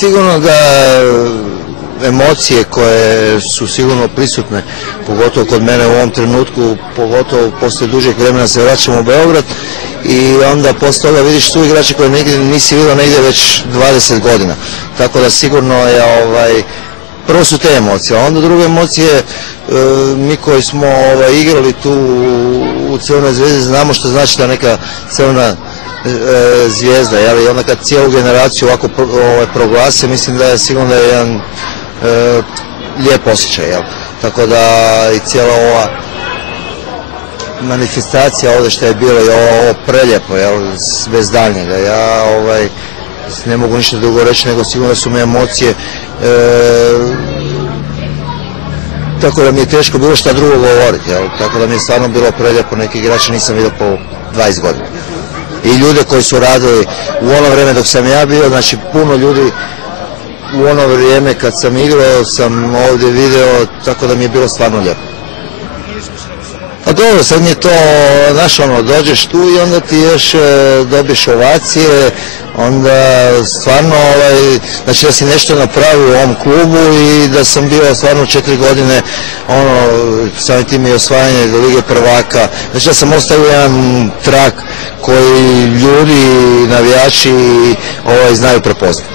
Sigurno da emocije koje su sigurno prisutne, pogotovo kod mene u ovom trenutku, pogotovo poslije dužeg vremena se vraćamo u Beograd i onda posle toga vidiš tu igrače koje nisi vidio negdje već 20 godina. Tako da sigurno je, prvo su te emocije, a onda druge emocije, mi koji smo igrali tu u Crvenoj zvezdi znamo što znači da neka crvena zvijezda, i onda kad cijelu generaciju ovako proglase, mislim da je sigurno jedan lijep osjećaj, tako da i cijela ova manifestacija ovdje što je bilo i ovo preljepo, bez daljnjega, ja ne mogu ništa drugo reći, nego sigurno su mi emocije, tako da mi je teško bilo šta drugo govoriti, tako da mi je stvarno bilo preljepo, neki igrači nisam vidio po 20 godina. I ljude koji su radili u ono vrijeme dok sam ja bio, znači puno ljudi u ono vrijeme kad sam igrao sam ovdje video, tako da mi je bilo stvarno lijepo. A dobro, sad mi je to, znaš, dođeš tu i onda ti još dobiješ ovacije, onda stvarno, znači da si nešto napravio u ovom klubu i da sam bio stvarno 4 godine, samim tim i osvajanje do Lige prvaka, znači da sam ostavio jedan trak koji ljudi, navijači znaju prepoznati.